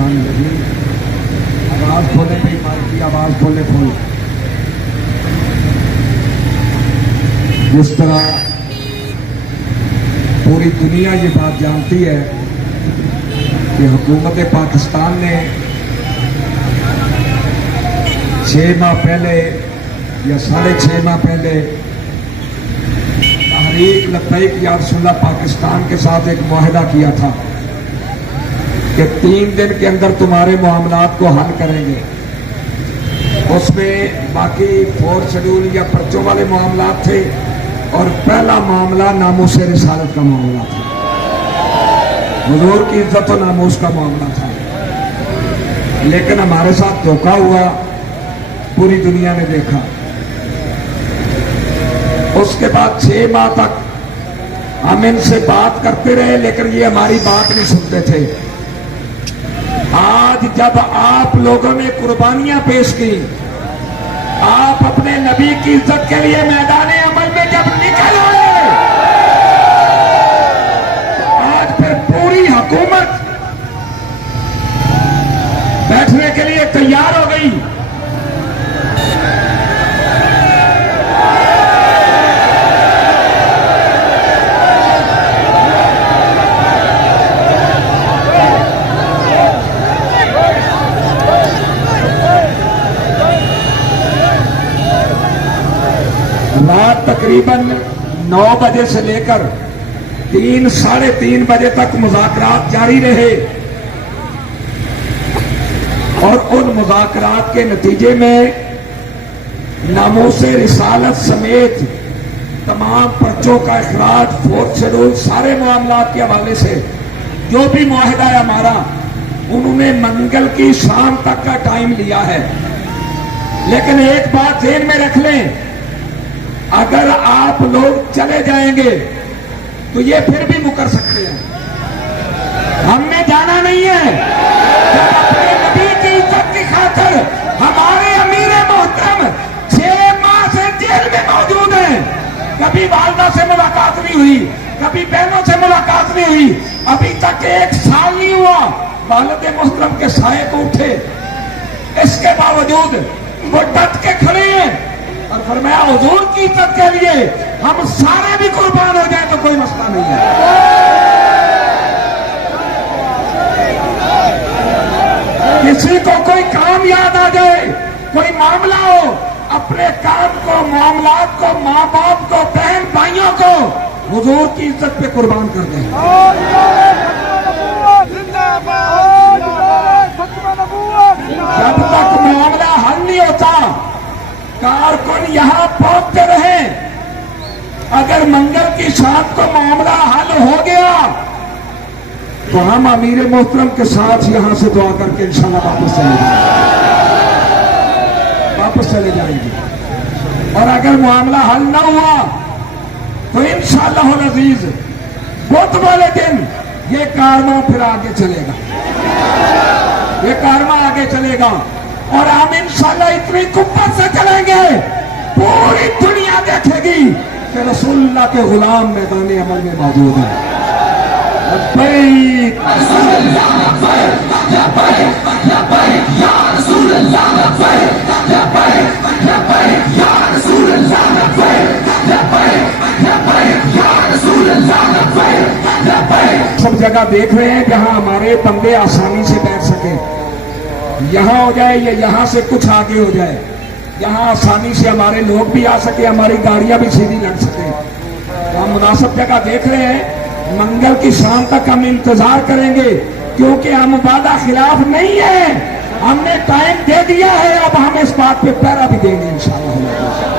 बिस्मिल्लाहिर्रहमानिर्रहीम। आवाज खोले भाई, माइक की आवाज खोले फुल। जिस तरह पूरी दुनिया ये बात जानती है कि हुकूमत पाकिस्तान ने 6 माह पहले या 6.5 माह पहले तहरीक लब्बैक या रसूलल्लाह पाकिस्तान के साथ एक मुआहदा किया था कि 3 दिन के अंदर तुम्हारे मामलात को हल करेंगे। उसमें बाकी 4 शेड्यूल या पर्चों वाले मामलात थे और पहला मामला नामूस रिसालत का मामला था, हुजूर की इज्जत और नामूस का मामला था। लेकिन हमारे साथ धोखा हुआ, पूरी दुनिया ने देखा। उसके बाद 6 माह तक हम इनसे बात करते रहे, लेकिन ये हमारी बात नहीं सुनते थे। आज जब आप लोगों ने कुर्बानियां पेश की, आप अपने नबी की इज्जत के लिए मैदान अमल में जब निकल आए, आज फिर पूरी हुकूमत बैठने के लिए तैयार हो गई। रात तकरीबन 9 बजे से लेकर 3 साढ़े 3 बजे तक मुज़ाकरात जारी रहे और उन मुज़ाकरात के नतीजे में नामूस रिसालत समेत तमाम पर्चों का इखराज, 4th शेड्यूल, सारे मामलात के हवाले से जो भी मुआहिदा है हमारा, उन्होंने मंगल की शाम तक का टाइम लिया है। लेकिन एक बात ध्यान में रख लें, अगर आप लोग चले जाएंगे तो ये फिर भी मुकर सकते हैं। हमने जाना नहीं है। जब अपने नबी की इज्जत की खातिर हमारे अमीर मोहतरम 6 माह से जेल में मौजूद हैं, कभी वालदा से मुलाकात नहीं हुई, कभी बहनों से मुलाकात नहीं हुई, अभी तक 1 साल नहीं हुआ वालिद मोहतरम के साये को उठे। इसके बावजूद वो डट के खड़े हैं और फरमाया हुजूर की इज्जत के लिए हम सारे भी कुर्बान हो जाए तो कोई मसला नहीं है। किसी को कोई काम याद आ जाए, कोई मामला हो, अपने काम को, मामलात को, माँ बाप को, बहन भाइयों को हुजूर की इज्जत पे कुर्बान कर दें। जब तक मामला हल नहीं होता, कारकुन यहां पहुंचते रहे। अगर मंगल की शाम को मामला हल हो गया तो हम अमीर मोहतरम के साथ यहां से दुआ करके इंशाल्लाह वापस चले जाएंगे। और अगर मामला हल ना हुआ तो इंशाल्लाह अजीज बुध वाले दिन ये कारवां फिर आगे चलेगा, ये कारवां आगे चलेगा और हम इंशाल्लाह इतनी कुव्वत से चलेंगे, पूरी दुनिया देखेगी कि रसूलुल्लाह के गुलाम मैदान अमल में मौजूद है। सब जगह देख रहे हैं जहां हमारे बंदे आसानी से बैठ सके, यहां हो जाए या यहां से कुछ आगे हो जाए, यहां आसानी से हमारे लोग भी आ सके, हमारी गाड़ियां भी सीधी लग सके। तो हम मुनासिब जगह देख रहे हैं। मंगल की शाम तक हम इंतजार करेंगे, क्योंकि हम वादा खिलाफ नहीं है। हमने टाइम दे दिया है, अब हम इस बात पे पहरा भी देंगे इंशाअल्लाह।